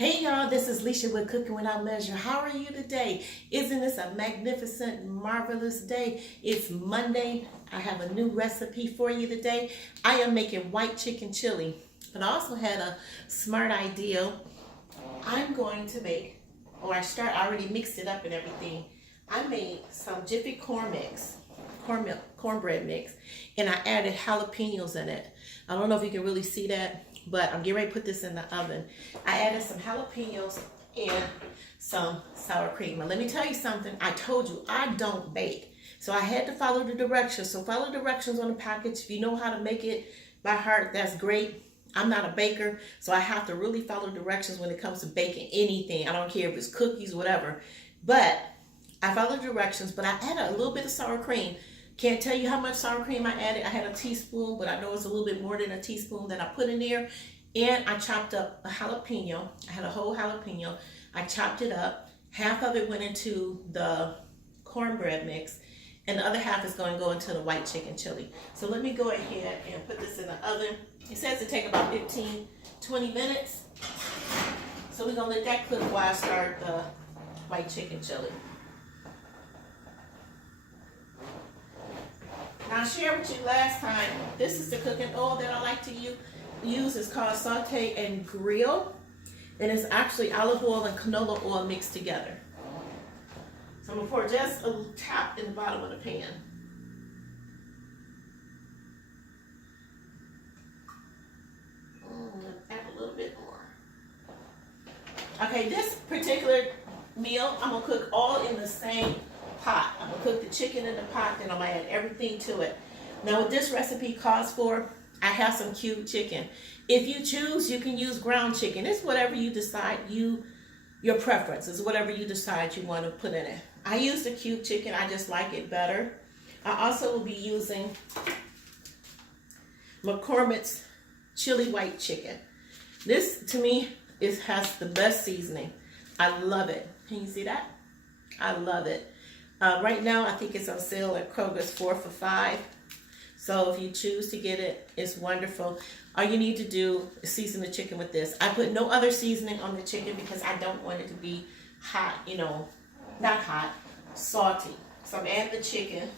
Hey y'all, this is Leisha with Cooking Without Measure. How are you today? Isn't this a magnificent, marvelous day? It's Monday. I have a new recipe for you today. I am making white chicken chili, but I also had a smart idea. I'm going to make, I already mixed it up and everything. I made some Jiffy cornbread mix, and I added jalapenos in it. I don't know if you can really see that, but I'm getting ready to put this in the oven. I added some jalapenos and some sour cream. Now let me tell you something. I told you I don't bake, so I had to follow the directions. So follow the directions on the package. If you know how to make it by heart, that's great. I'm not a baker, so I have to really follow directions when it comes to baking anything. I don't care if it's cookies, whatever. But I followed directions, but I added a little bit of sour cream. Can't tell you how much sour cream I added. I had a teaspoon, but I know it's a little bit more than a teaspoon that I put in there. And I chopped up a jalapeno. I had a whole jalapeno. I chopped it up. Half of it went into the cornbread mix, and the other half is going to go into the white chicken chili. So let me go ahead and put this in the oven. It says to take about 15-20 minutes. So we're going to let that cook while I start the white chicken chili. Now I shared with you last time, this is the cooking oil that I like to use. It's called Saute and Grill. And it's actually olive oil and canola oil mixed together. So I'm going to pour just a little tap in the bottom of the pan. Add a little bit more. Okay, this particular meal, I'm going to cook all in the same pot. I'm going to cook the chicken in the pot, then I'm going to add everything to it. Now what this recipe calls for, I have some cubed chicken. If you choose, you can use ground chicken. It's whatever you decide, your preference is whatever you decide you want to put in it. I use the cubed chicken, I just like it better. I also will be using McCormick's chili white chicken. This to me has the best seasoning. I love it. Can you see that? I love it. Right now I think it's on sale at Kroger's 4 for $5. So if you choose to get it, it's wonderful. All you need to do is season the chicken with this. I put no other seasoning on the chicken because I don't want it to be hot, not hot, salty. So I'm adding the chicken.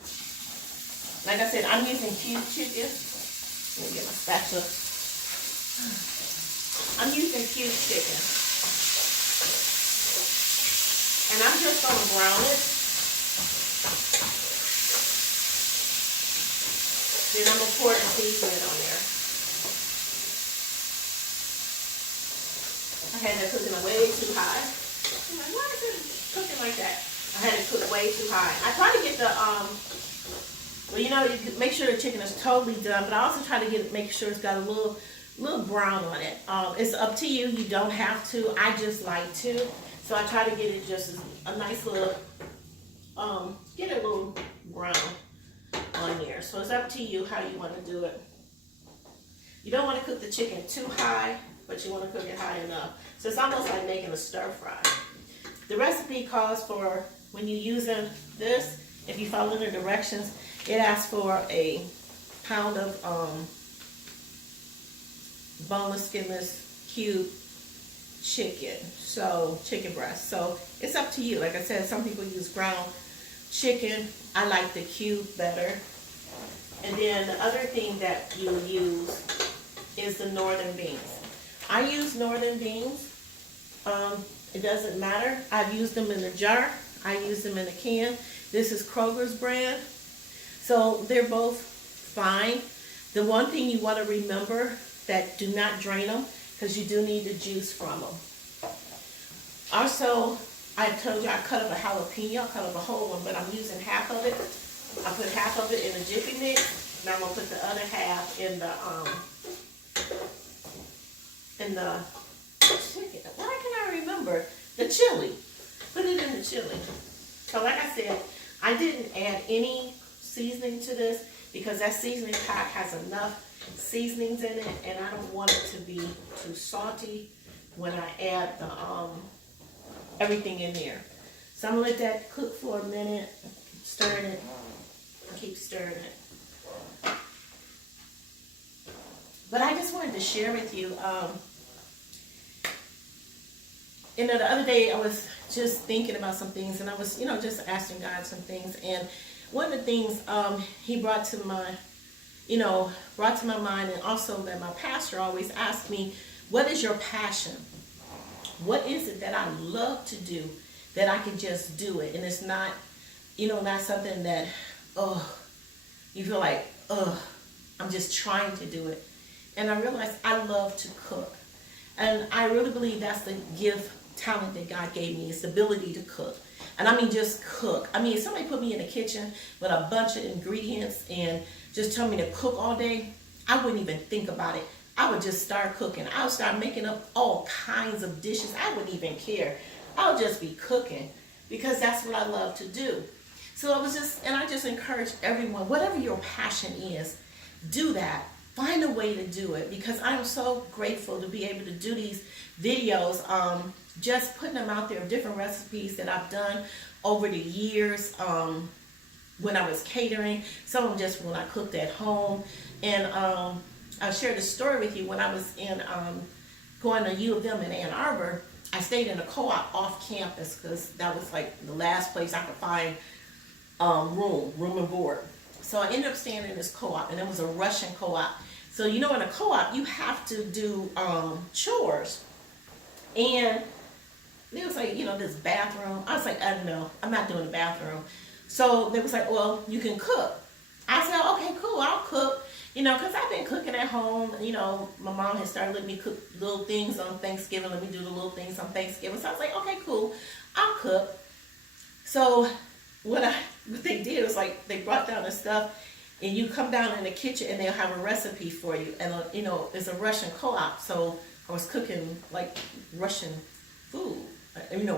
Like I said, I'm using cubed chicken. Let me get my spatula. I'm using cubed chicken. And I'm just going to brown it. Then I'm going to pour it and season it on there. I had that cooking way too high. I'm like, why is it cooking like that? I had it cooked way too high. I try to get the, you make sure the chicken is totally done, but I also try to make sure it's got a little brown on it. It's up to you. You don't have to. I just like to. So I try to get it just a nice little, get a little brown on there. So it's up to you how you want to do it. You don't want to cook the chicken too high, but you want to cook it high enough. So it's almost like making a stir fry. The recipe calls for, when you're using this, if you follow the directions, it asks for a pound of boneless, skinless, cube chicken. So chicken breast. So it's up to you. Like I said, some people use ground chicken. I like the cube better. And then the other thing that you use is the northern beans. I use northern beans. It doesn't matter. I've used them in a jar. I use them in a can. This is Kroger's brand. So they're both fine. The one thing you want to remember, that do not drain them, because you do need the juice from them. Also, I told you I cut up a jalapeno. I cut up a whole one, but I'm using half of it. I put half of it in the Jiffy mix. Now I'm gonna put the other half in the chicken. Why can I remember? The chili. Put it in the chili. So like I said, I didn't add any seasoning to this because that seasoning pack has enough seasonings in it, and I don't want it to be too salty when I add the everything in there. So I'm gonna let that cook for a minute, stirring it, keep stirring it. But I just wanted to share with you, the other day I was just thinking about some things, and I was, just asking God some things. And one of the things he brought to my mind, and also that my pastor always asked me, what is your passion? What is it that I love to do that I can just do it? And it's not, not something that, you feel like, I'm just trying to do it. And I realized I love to cook. And I really believe that's the gift, talent that God gave me, is the ability to cook. And I mean just cook. I mean, if somebody put me in the kitchen with a bunch of ingredients and just tell me to cook all day, I wouldn't even think about it. I would just start cooking. I would start making up all kinds of dishes. I wouldn't even care. I would just be cooking because that's what I love to do. So I just encourage everyone, whatever your passion is, do that. Find a way to do it, because I am so grateful to be able to do these videos, just putting them out there of different recipes that I've done over the years, when I was catering, some of them just when I cooked at home. And I shared a story with you when I was going to U of M in Ann Arbor. I stayed in a co-op off campus because that was like the last place I could find room and board. So I ended up staying in this co-op, and it was a Russian co-op. So in a co-op you have to do chores, and they was like, this bathroom. I was like, no, I'm not doing the bathroom. So they was like, well, you can cook. I said, okay, cool, I'll cook. Because I've been cooking at home. My mom had started letting me cook little things on Thanksgiving. Let me do the little things on Thanksgiving. So I was like, okay, cool, I'll cook. So what they did was, like, they brought down the stuff, and you come down in the kitchen and they'll have a recipe for you. And it's a Russian co-op, so I was cooking like Russian food,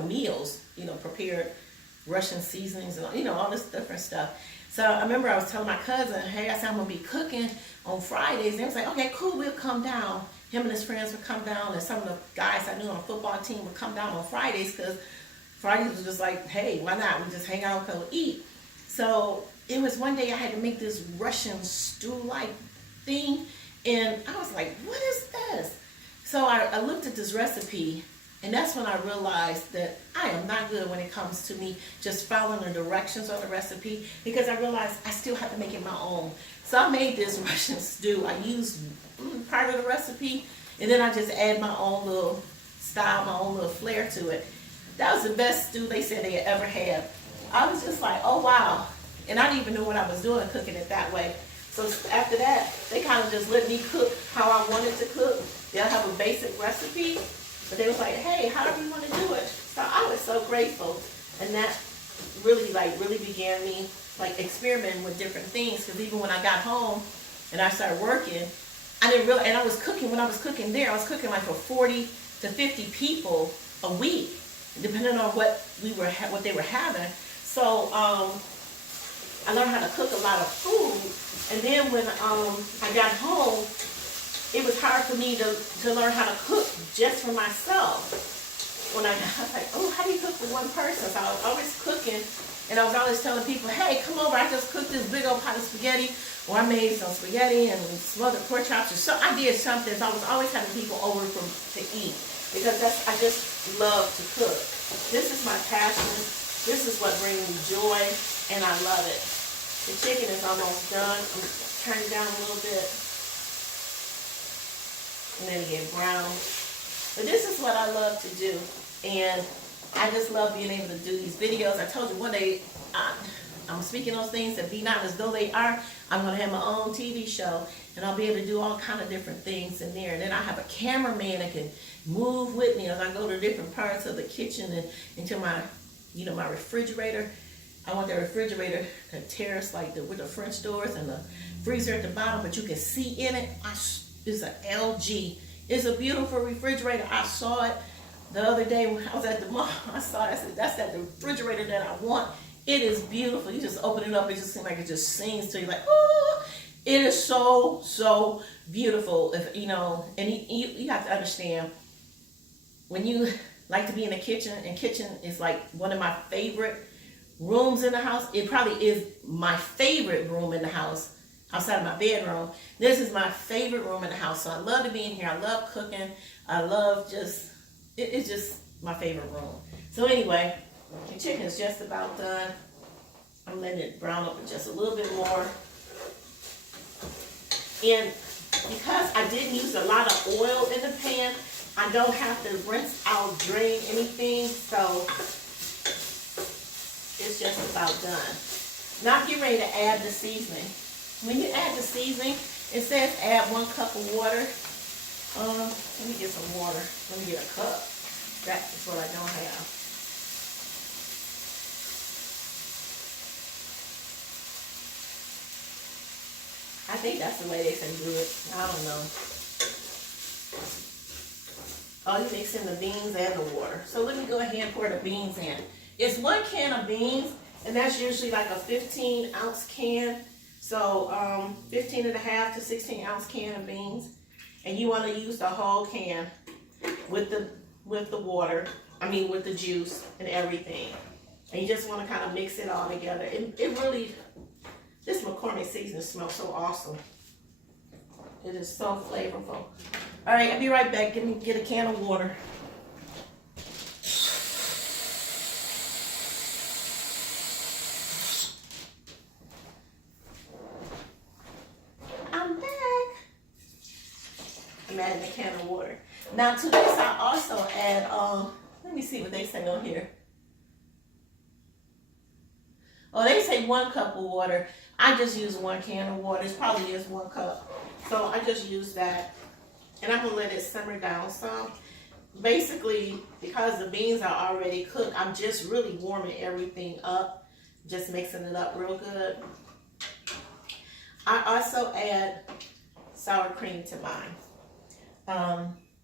meals, prepared Russian seasonings and all this different stuff. So I remember I was telling my cousin, hey, I said I'm gonna be cooking on Fridays. And they was like, okay, cool, we'll come down. Him and his friends would come down, and some of the guys I knew on the football team would come down on Fridays, because Fridays was just like, hey, why not? We just hang out and go eat. So it was one day I had to make this Russian stew-like thing, and I was like, what is this? So I looked at this recipe, and that's when I realized that I am not good when it comes to me just following the directions on the recipe, because I realized I still have to make it my own. So I made this Russian stew. I used part of the recipe, and then I just add my own little style, my own little flair to it. That was the best stew they said they had ever had. I was just like, oh wow. And I didn't even know what I was doing cooking it that way. So after that, they kind of just let me cook how I wanted to cook. They'll have a basic recipe, but they was like, hey, however you want to do it. So I was so grateful. And that really began me experimenting with different things, because even when I got home and I started working, I didn't realize, and I was cooking, when I was cooking there, I was cooking like for 40 to 50 people a week, depending on what they were having. So I learned how to cook a lot of food. And then when I got home, it was hard for me to learn how to cook just for myself. When I was like, oh, how do you cook for one person? So I was always cooking, and I was always telling people, hey, come over, I just cooked this big old pot of spaghetti, or I made some spaghetti and smothered pork chops, or so I did something. So I was always having people over to eat, because I just love to cook. This is my passion. This is what brings me joy, and I love it. The chicken is almost done. I'm turning down a little bit, and then it get brown. But this is what I love to do, and I just love being able to do these videos. I told you one day, I'm speaking those things that be not as though they are. I'm going to have my own TV show, and I'll be able to do all kind of different things in there. And then I have a cameraman that can move with me as I go to different parts of the kitchen and into my, my refrigerator. I want the refrigerator to terrace with the French doors and the freezer at the bottom, but you can see in it. It's an LG. It's a beautiful refrigerator. I saw it the other day when I was at the mall. I saw it. I said, that's that refrigerator that I want. It is beautiful. You just open it up. It just seems like it just sings to you, like, oh, it is so, so beautiful. And you have to understand, when you like to be in the kitchen, and kitchen is like one of my favorite rooms in the house. It probably is my favorite room in the house outside of my bedroom. This is my favorite room in the house. So I love to be in here. I love cooking. I love it's just my favorite room. So anyway, the chicken's just about done. I'm letting it brown up just a little bit more. And because I didn't use a lot of oil in the pan, I don't have to rinse out, drain anything, so it's just about done. Now I'm getting ready to add the seasoning. When you add the seasoning, it says add 1 cup of water. Let me get some water. Let me get a cup. That is what I don't have. I think that's the way they say do it. I don't know. Oh, you mixing the beans and the water. So let me go ahead and pour the beans in. It's 1 can of beans, and that's usually like a 15-ounce can. So 15 and a half to 16-ounce can of beans. And you want to use the whole can with the water. I mean with the juice and everything. And you just want to kind of mix it all together. It really, this McCormick seasoning smells so awesome. It is so flavorful. All right, I'll be right back. Get a can of water. I'm back. I'm adding a can of water. Now to this, I also add, let me see what they say on here. Oh, they say 1 cup of water. I just use 1 can of water. It probably is 1 cup. So I just use that. And I'm gonna let it simmer down some. Basically, because the beans are already cooked, I'm just really warming everything up. Just mixing it up real good. I also add sour cream to mine.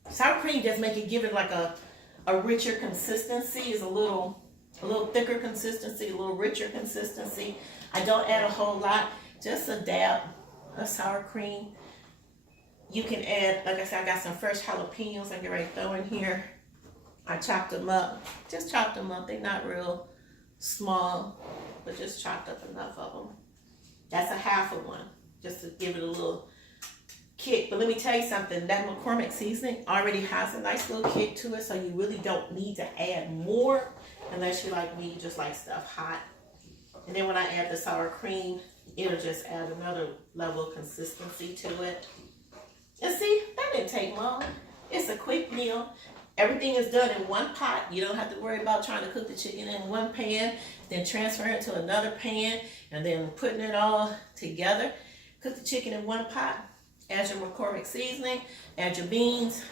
Sour cream just give it like a richer consistency. It's a little thicker consistency, a little richer consistency. I don't add a whole lot, just a dab of sour cream. You can add, like I said, I got some fresh jalapenos I get ready to throw in here. I chopped them up, just chopped them up. They're not real small, but just chopped up enough of them. That's a half of one, just to give it a little kick. But let me tell you something, that McCormick seasoning already has a nice little kick to it, so you really don't need to add more unless you like me, you just like stuff hot. And then when I add the sour cream, it'll just add another level of consistency to it. And see, that didn't take long. It's a quick meal. Everything is done in one pot. You don't have to worry about trying to cook the chicken in one pan, then transfer it to another pan, and then putting it all together. Cook the chicken in one pot. Add your McCormick seasoning. Add your beans.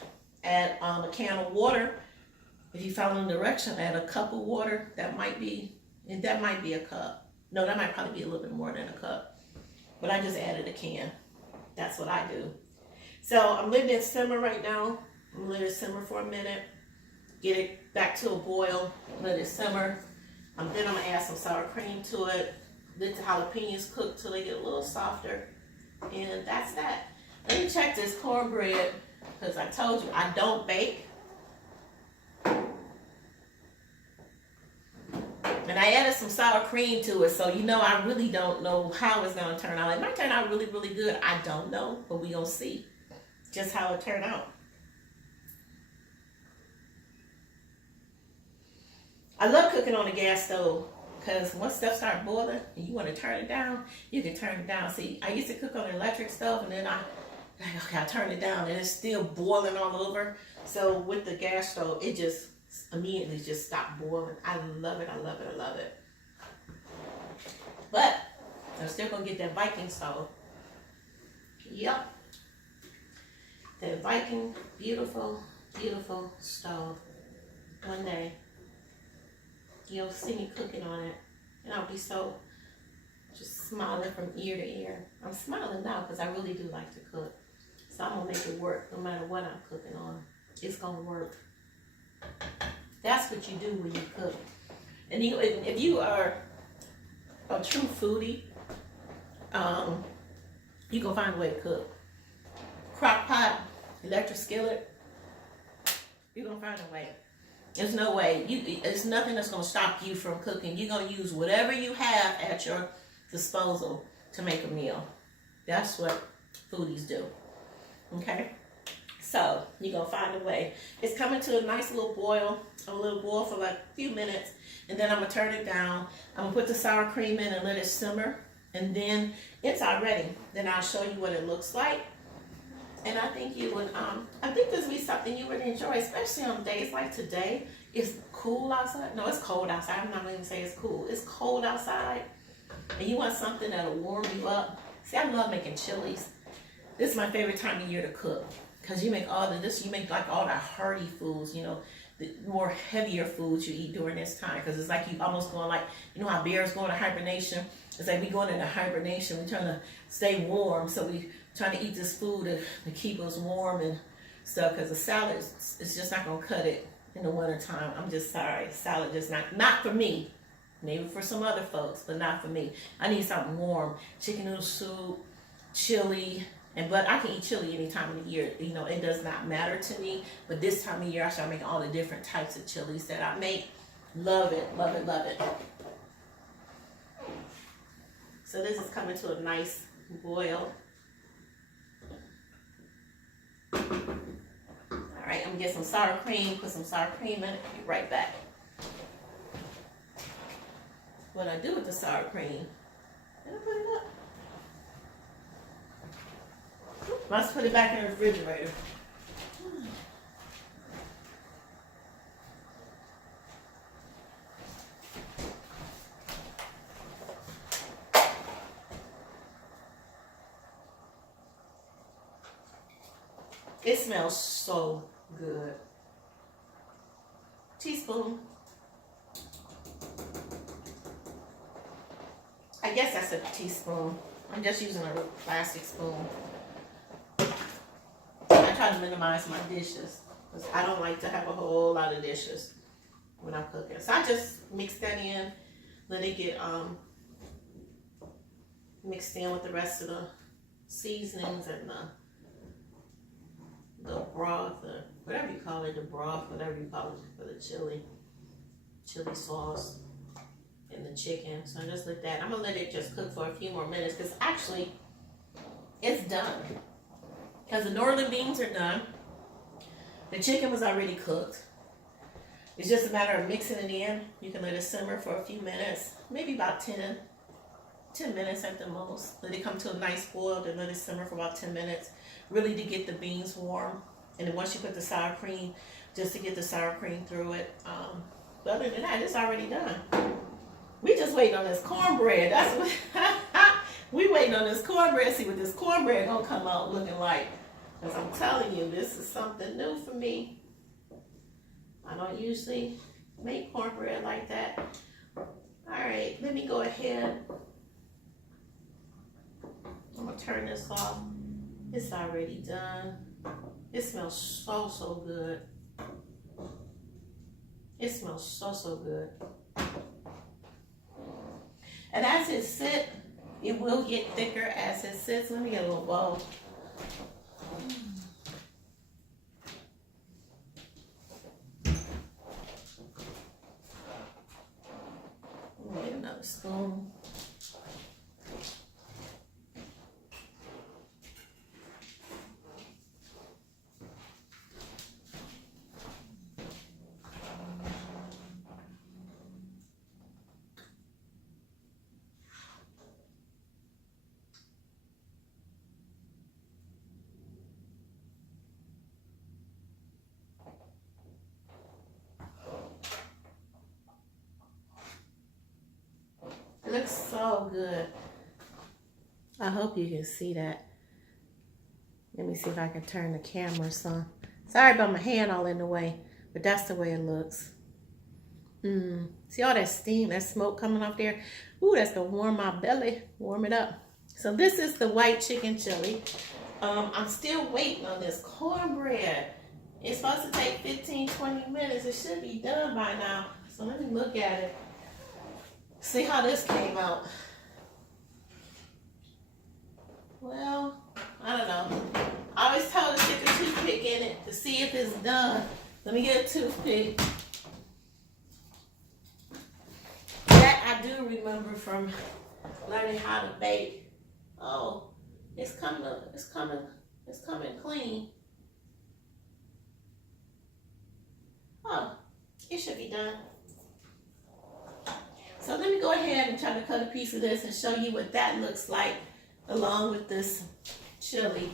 Add a can of water. If you follow the direction, add a cup of water. That might be a cup. No, that might probably be a little bit more than a cup. But I just added a can. That's what I do. So I'm letting it simmer right now. I'm gonna let it simmer for a minute. Get it back to a boil. Let it simmer. Then I'm gonna add some sour cream to it. Let the jalapenos cook till they get a little softer. And that's that. Let me check this cornbread, because I told you I don't bake. And I added some sour cream to it, so you know I really don't know how it's gonna turn out. It might turn out really, really good. I don't know, but we gonna see just how it turned out. I love cooking on the gas stove, because once stuff starts boiling and you want to turn it down, you can turn it down. See, I used to cook on an electric stove, and then I turn it down and it's still boiling all over. So with the gas stove, it just immediately just stopped boiling. I love it, I love it, I love it. But I'm still gonna get that Viking stove. Yep. That Viking, beautiful, beautiful stove. One day, you'll see me cooking on it, and I'll be so just smiling from ear to ear. I'm smiling now because I really do like to cook. So I'm gonna make it work no matter what I'm cooking on. It's gonna work. That's what you do when you cook. And if you are a true foodie, you gonna find a way to cook. Crock pot, electric skillet, you're gonna find a way. There's no way. There's nothing that's gonna stop you from cooking. You're gonna use whatever you have at your disposal to make a meal. That's what foodies do. Okay? So you're gonna find a way. It's coming to a nice little boil, for like a few minutes, and then I'm gonna turn it down. I'm gonna put the sour cream in and let it simmer, and then it's all ready. Then I'll show you what it looks like. And I think you would, I think this would be something you would enjoy, especially on days like today. It's cool outside. No, it's cold outside. I'm not going to say it's cool. It's cold outside, and you want something that'll warm you up. See, I love making chilies. This is my favorite time of year to cook, because you make you make like all the hearty foods, you know, the more heavier foods you eat during this time, because it's like you almost going like, you know how bears go into hibernation? It's like we going into hibernation. We're trying to stay warm, so we trying to eat this food to keep us warm and stuff, because the salad is just not going to cut it in the winter time. I'm just sorry. Salad just not for me. Maybe for some other folks, but not for me. I need something warm. Chicken noodle soup, chili, but I can eat chili any time of the year. You know, it does not matter to me. But this time of year, I start making all the different types of chilies that I make. Love it, love it, love it. So this is coming to a nice boil. All right, I'm gonna get some sour cream, put some sour cream in it, be right back. What I do with the sour cream, and I put it up. Must put it back in the refrigerator. It smells so good. Teaspoon. I guess that's a teaspoon. I'm just using a plastic spoon. I try to minimize my dishes, because I don't like to have a whole lot of dishes when I'm cooking. So I just mix that in, let it get mixed in with the rest of the seasonings and the broth, whatever you call it, whatever you call it for the chili sauce and the chicken. So I just let that, I'm gonna let it just cook for a few more minutes, because actually it's done. Because the northern beans are done. The chicken was already cooked. It's just a matter of mixing it in. You can let it simmer for a few minutes, maybe about 10 minutes at the most. Let it come to a nice boil, then let it simmer for about 10 minutes, really to get the beans warm. And then once you put the sour cream, just to get the sour cream through it. But other than that, it's already done. We just waiting on this cornbread. That's what we waiting on this cornbread. See what this cornbread gonna come out looking like. Because I'm telling you, this is something new for me. I don't usually make cornbread like that. All right, let me go ahead. I'm gonna turn this off. It's already done. It smells so good. It smells so good. And as it sits, it will get thicker as it sits. Let me get a little bowl. Let me get another spoon. It looks so good. I hope you can see that. Let me see if I can turn the camera some. Sorry about my hand all in the way, but that's the way it looks. See all that steam, that smoke coming off there? Ooh, that's gonna warm my belly, warm it up. So this is the white chicken chili. I'm still waiting on this cornbread. It's supposed to take 15-20 minutes. It should be done by now. So let me look at it. See how this came out. Well, I don't know. I always told to stick a toothpick in it to see if it's done. Let me get a toothpick. That I do remember from learning how to bake. Oh, it's coming clean. should be done. So let me go ahead and try to cut a piece of this and show you what that looks like along with this chili.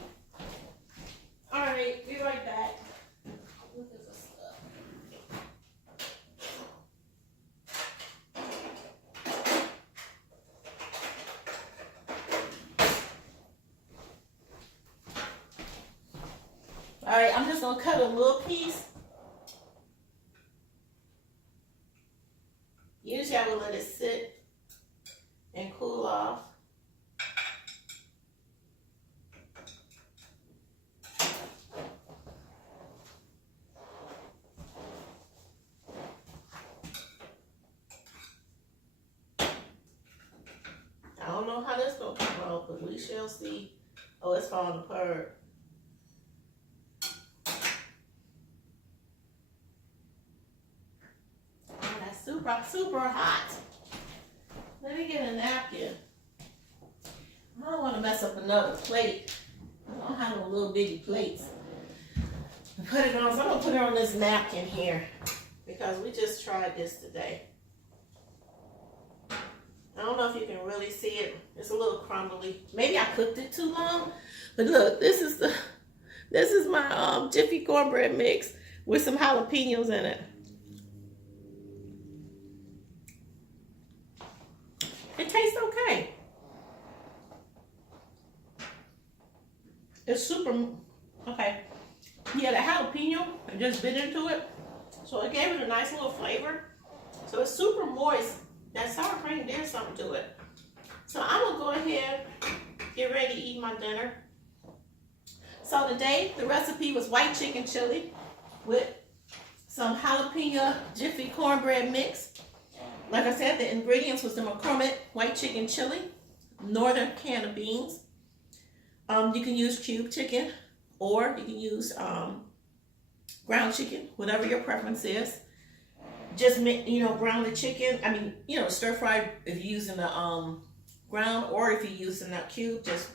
All right, be right back. Look at this stuff. All right, I'm just gonna cut a little piece. Usually I will let it sit and cool off. I don't know how this gonna come out, but we shall see. Oh, it's falling apart. Oh, that's super, super hot. Let me get a napkin. I don't want to mess up another plate. I don't have no little bitty plates. Put it on, so I'm gonna put it on this napkin here because we just tried this today. I don't know if you can really see it. It's a little crumbly. Maybe I cooked it too long. But look, this is my Jiffy cornbread mix with some jalapenos in it. It tastes okay. It's super okay. Yeah, the jalapeno, I just bit into it. So it gave it a nice little flavor. So it's super moist. That sour cream, there's something to it. So I'm gonna go ahead, get ready to eat my dinner. So today, the recipe was white chicken chili with some jalapeno Jiffy cornbread mix. Like I said, the ingredients was the McCormick white chicken chili, northern can of beans. You can use cube chicken or you can use ground chicken, whatever your preference is. Just, brown the chicken. I mean, stir fry if you're using the ground, or if you're using that cube, just,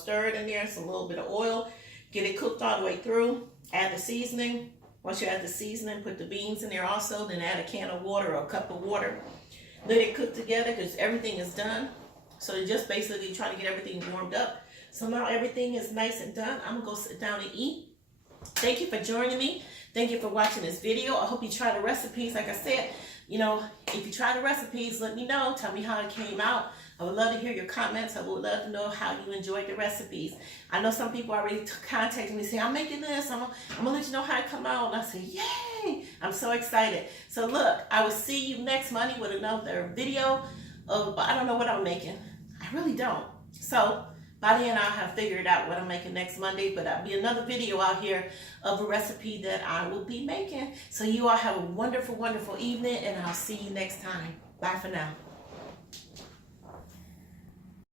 stir it in there. It's a little bit of oil. Get it cooked all the way through. Add the seasoning. Once you add the seasoning, put the beans in there also. Then add a can of water or a cup of water. Let it cook together because everything is done. So you're just basically trying to get everything warmed up. So now everything is nice and done. I'm going to go sit down and eat. Thank you for joining me. Thank you for watching this video. I hope you try the recipes. Like I said, if you try the recipes, let me know. Tell me how it came out. I would love to hear your comments. I would love to know how you enjoyed the recipes. I know some people already contacted me and say, I'm making this. I'm going to let you know how it come out. And I say, yay. I'm so excited. So look, I will see you next Monday with another video of, I don't know what I'm making. I really don't. So by then I'll have figured out what I'm making next Monday, but there'll be another video out here of a recipe that I will be making. So you all have a wonderful, wonderful evening, and I'll see you next time. Bye for now.